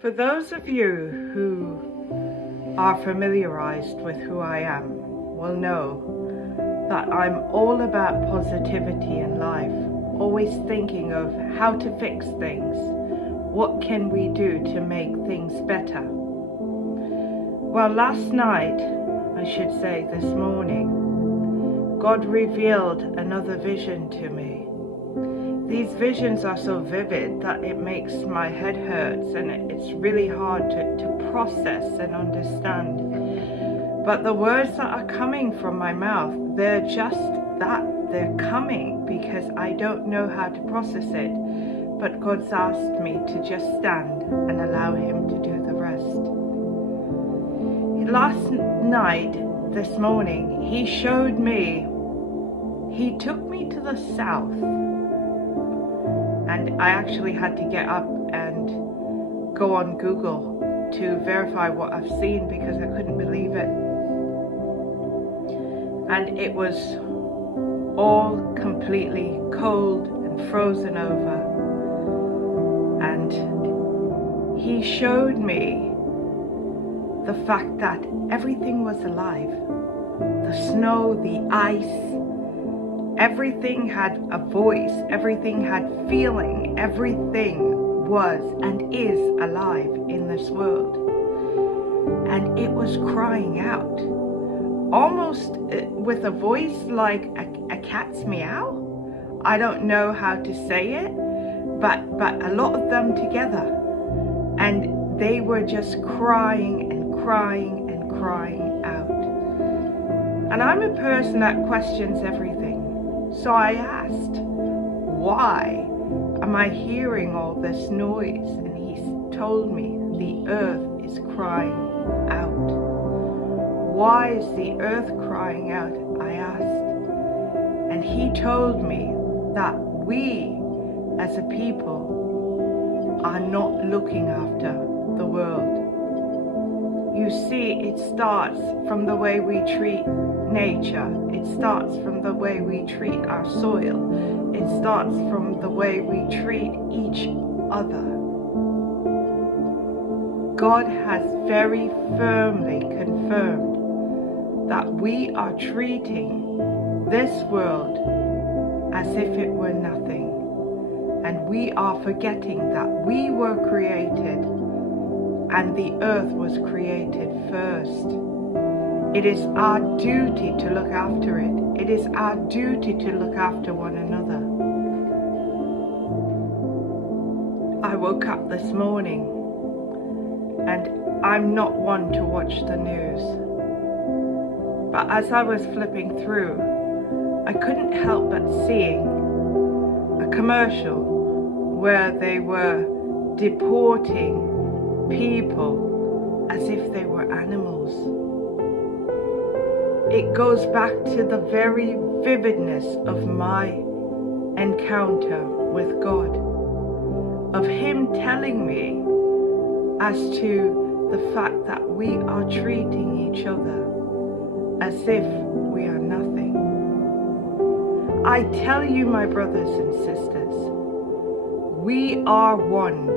For those of you who are familiarized with who I am will know that I'm all about positivity in life, always thinking of how to fix things. What can we do to make things better? Well, last night, I should say this morning, God revealed another vision to me. These visions are so vivid that it makes my head hurts, and it's really hard to process and understand. But the words that are coming from my mouth, they're just that. They're coming because I don't know how to process it. But God's asked me to just stand and allow Him to do the rest. Last night, this morning, He showed me, He took me to the south. And I actually had to get up and go on Google to verify what I've seen because I couldn't believe it. And it was all completely cold and frozen over. And He showed me the fact that everything was alive. The snow, the ice, everything had a voice, everything had feeling, everything was and is alive in this world. And it was crying out, almost with a voice like a cat's meow. I don't know how to say it, but a lot of them together. And they were just crying and crying and crying out. And I'm a person that questions everything. So I asked, why am I hearing all this noise? And He told me the earth is crying out. Why is the earth crying out? I asked. And He told me that we as a people are not looking after the world. You see, it starts from the way we treat nature. It starts from the way we treat our soil. It starts from the way we treat each other. God has very firmly confirmed that we are treating this world as if it were nothing. And we are forgetting that we were created and the earth was created first. It is our duty to look after it. It is our duty to look after one another. I woke up this morning and I'm not one to watch the news. But as I was flipping through, I couldn't help but seeing a commercial where they were deporting people as if they were animals. It goes back to the very vividness of my encounter with God, of Him telling me as to the fact that we are treating each other as if we are nothing. I tell you, my brothers and sisters, we are one.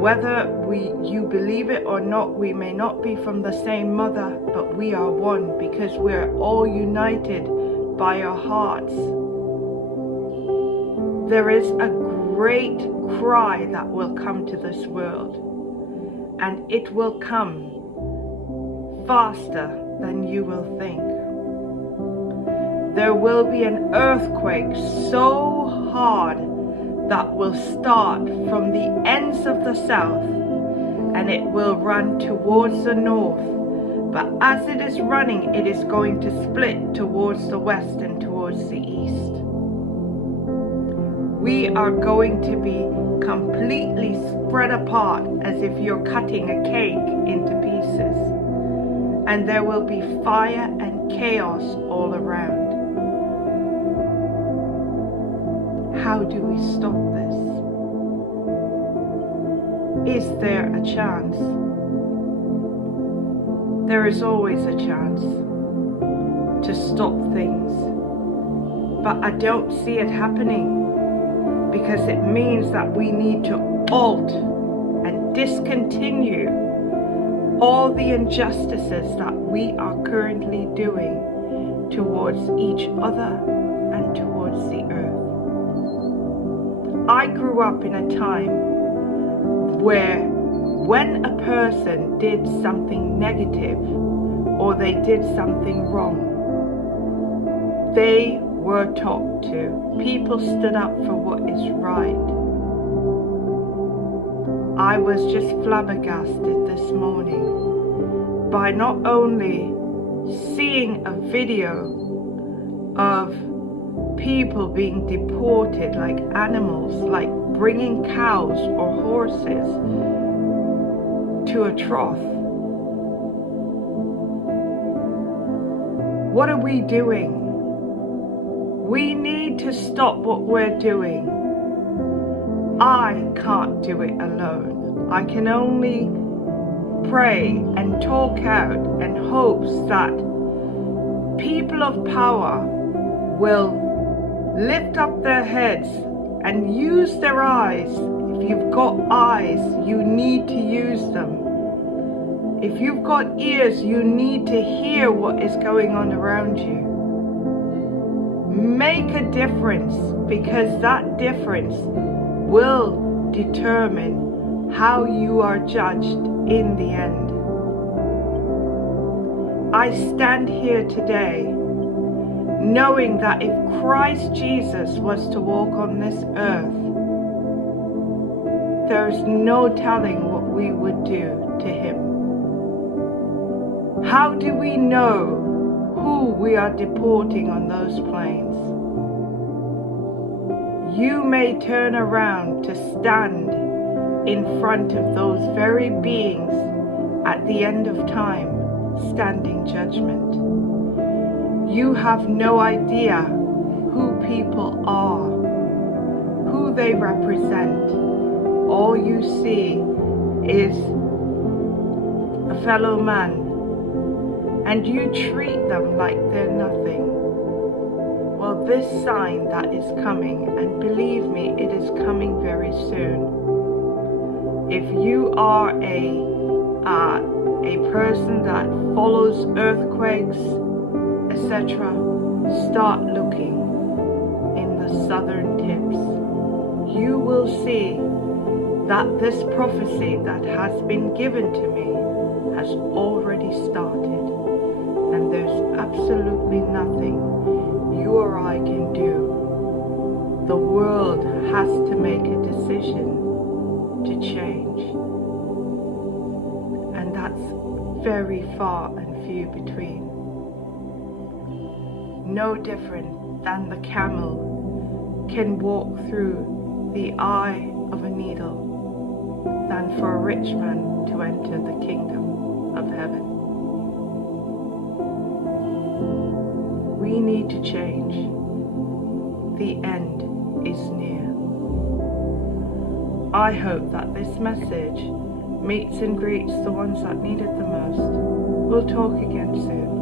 Whether you believe it or not, we may not be from the same mother, but we are one because we're all united by our hearts. There is a great cry that will come to this world, and it will come faster than you will think. There will be an earthquake so hard that will start from the ends of the south and it will run towards the north. But as it is running, it is going to split towards the west and towards the east. We are going to be completely spread apart as if you're cutting a cake into pieces. And there will be fire and chaos all around. How do we stop this? Is there a chance? There is always a chance to stop things. But I don't see it happening because it means that we need to halt and discontinue all the injustices that we are currently doing towards each other and towards the earth. I grew up in a time where when a person did something negative or they did something wrong, they were talked to. People stood up for what is right. I was just flabbergasted this morning by not only seeing a video of people being deported like animals, like bringing cows or horses to a trough. What are we doing? We need to stop what we're doing. I can't do it alone. I can only pray and talk out and hopes that people of power will lift up their heads and use their eyes. If you've got eyes, you need to use them. If you've got ears, you need to hear what is going on around you. Make a difference, because that difference will determine how you are judged in the end. I stand here today knowing that if Christ Jesus was to walk on this earth, there's no telling what we would do to him. How do we know who we are deporting on those planes? You may turn around to stand in front of those very beings at the end of time, standing judgment. You have no idea who people are, who they represent. All you see is a fellow man, and you treat them like they're nothing. Well, this sign that is coming, and believe me, it is coming very soon. If you are a person that follows earthquakes, etc., start looking in the southern tips. You will see that this prophecy that has been given to me has already started, and there's absolutely nothing you or I can do. The world has to make a decision to change, and that's very far and few between. No different than the camel can walk through the eye of a needle than for a rich man to enter the kingdom of heaven. We need to change. The end is near. I hope that this message meets and greets the ones that need it the most. We'll talk again soon.